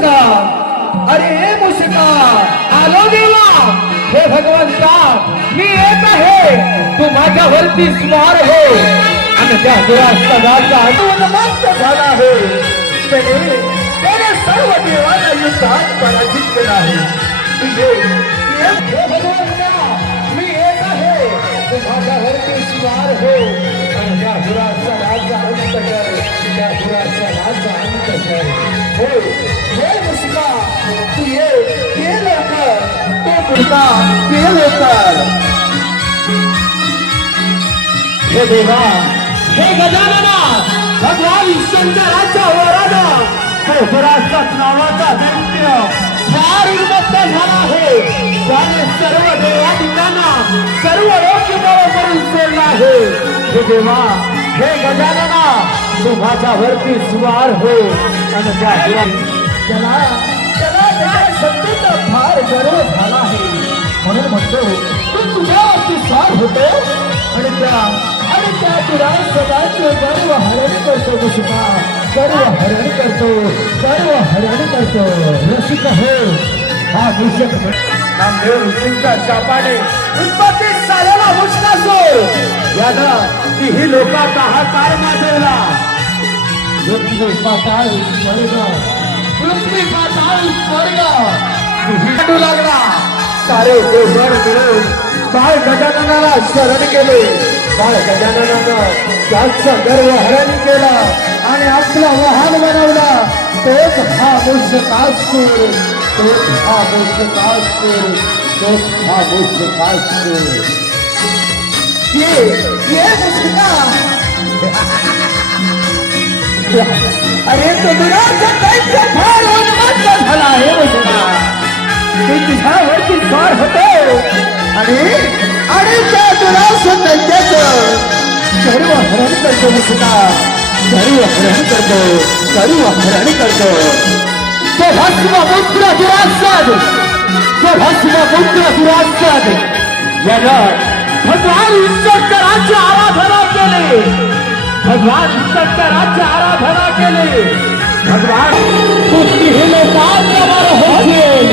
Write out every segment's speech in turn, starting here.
मुशका अरे हे मुशका आलो देवा. हे भगवंता मी येत आहे. तू माझ्यावरती स्मार हो आणि त्या दुरास्तदाचा उन्मत्त झाला आहे. त्याने त्याने सर्व देवाला युद्धात पराजित केला आहे. तुझे हे भगवंता मी येत आहे. तू माझ्यावरती स्मार हो. दुरास्तदाचा हो हे मुस्का तू ये ये लवकर तो मुस्का ये लवकर हे देवा हे गजानना भगवान शंकराच्या वराना तो नावाचा दैत्य फार उन्मत्त झाला आहे त्याने सर्व देवादिकांना सर्व लोक करून सोडला आहे. हे देवा हे गजानना तू माझ्यावरती स्वार हो. आणि त्या त्याला त्याला त्याच्या शक्तीचा फार गर्व झाला आहे. म्हणून म्हणतो तू तुझ्यावरती स्वार होतो. आणि त्या आणि त्या तुला सदाचे गर्व हरण करतो मुसका सर्व हरण करतो सर्व हरण करतो. रसिक हो. हा मूषक नामदेव ऋषींच्या शापाने उत्पत्ती साल्याला मुसका सोड यानं तीही लोकात हाकार माजवला पृथ्वी पाताळ स्वर्ग पृथ्वी पाताळ स्वर्ग वाटू लागला सारे देवगण मिळून बाळ गजाननाला शरण केले बाळ गजाननानं त्यांचं गर्व हरण केला आणि आपला वाहन बनवला तोच हा मुष्कासूर तोच हा मुष्कासूर तोच हा मुष्कासूर ये ये मुस्का अरे तो दुराचा दैत्य फार उन्मत्त झाला आहे मुस्का मी तुझ्यावरती स्वार होतो. आणि आणि त्या दुरास त्यांच्याच सर्व हरण करतो मुस्का सर्व हरण करतो सर्व हरण करतो. तो भस्म पुत्र दुरासाद तो भस्म पुत्र दुरासाद याला भगवान शंकराची भगवान शंकराची आराधना केली. भगवान कुस्तीही लोकांवर होतील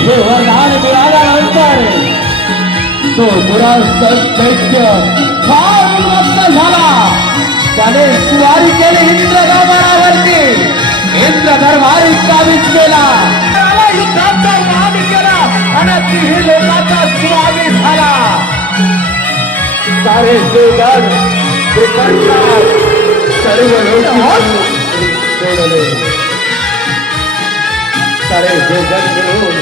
हे वरदान मिळाल्यानंतर तो दुरास्त दैत्य फार उन्मत्त झाला. त्याने स्वारी केली इंद्र दरबारावरती इंद्र दरबारी काबीज केला. युद्धाचा मान केला आणि तिही लोकांचा स्वामी झाला. सारे देवगण सारे मिळून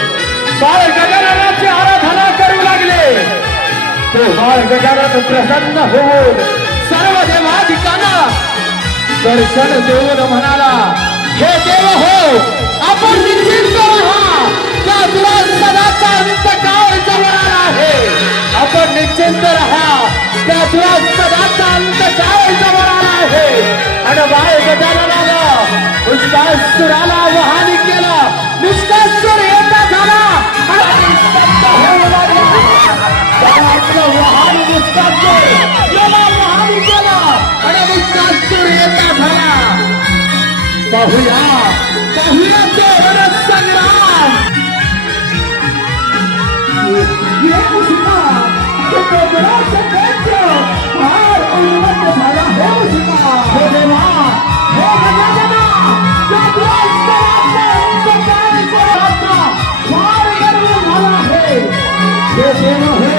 बाळ गजाननाची आराधना करू लागले. तो बाळ गजानन प्रसन्न होऊन सर्व देवाधिकांना दर्शन देऊन म्हणाला हे देव हो आपण निश्चिंत राहा. त्या दुरासनाचा अंतकाळ जवळ आहे. आपण निश्चिंत राहा. त्या दुरासनाचा अंतकाळ आणि बाळ गजाननानं मुस्कासुराला वहान केला मुस्कासुर येता झाला आणि निस्तब्ध होऊ लागला. त्यानं आपलं वहान मुस्कासुर याला वहान केला आणि मुस्कासुर येता झाला पाहूया पाहूया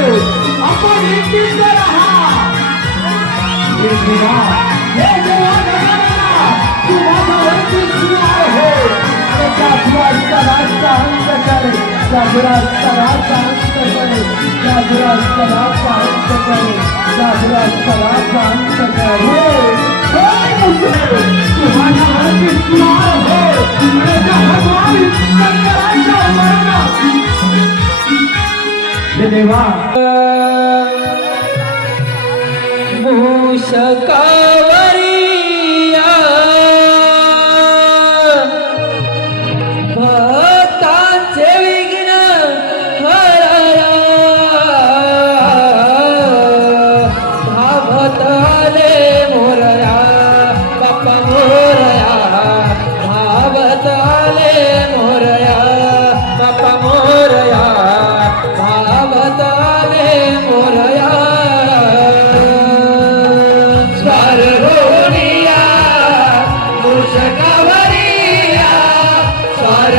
आपण निश्चित राहा हे देवा हे देवा गजानना तू माझ्यावरती सुवार हो आणि त्या दुरास्तराचा अंत कर त्या दुरास्तराचा अंत कर त्या दुरास्तराचा अंत कर त्या दुरास्तराचा अंत कर हो हो मुझे तू माझ्यावरती सुवार हो आणि त्या भगवान शंकराच्या वरनं हे देवा मोरया धावत आले मोरया बापा मोरया धावत मोरया. स्वार होरिया मूषकावरिया स्वार